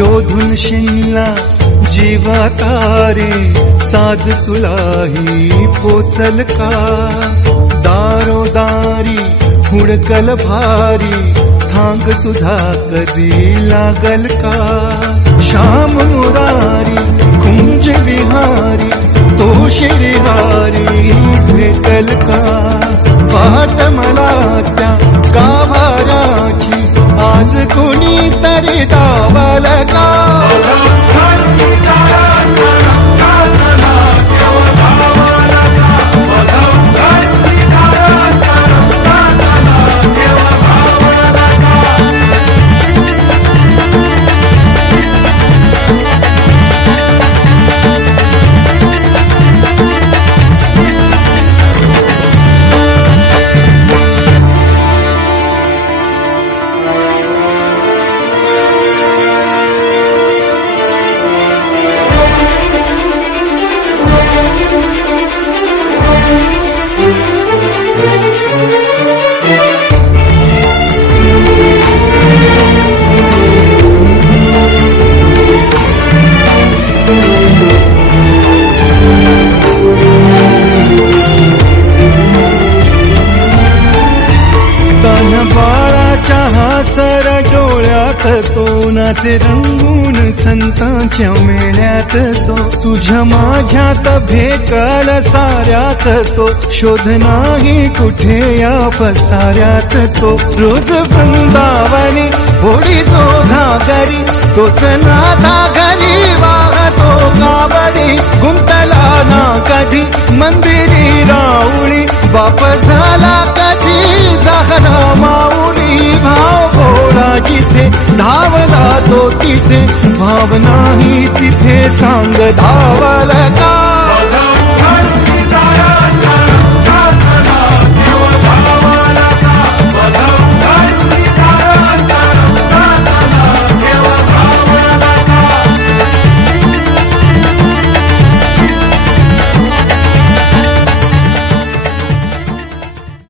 शोधून शिनला जीवा तारे, साध तुलाही पोचल का? दारोदारी हुडकल भारी, थांग तुझा कधी लागल का? श्याम मुरारी कुंज विहारी, तो शिरहारी भेटल का? वाट मला त्या गाभाराची, आज कुणी तरी दावल का? हासर डोळ्यात तो नाचे रंगून संतांच्या मेळ्यात तो, तुझ्या माझ्यात भेटल साऱ्यात तो, शोध नाही कुठे या पसाऱ्यात तो. रोज वृंदावनी होडी जो घागरी, तोच नाथा घरी वाहतो काबरी. गुंतला ना कधी मंदिरी राऊळी, बाप झाला कधी झाला माऊली. भाव भोळा जिथे धावला तो तिथे, भाव नाही तिथे सांग धावा.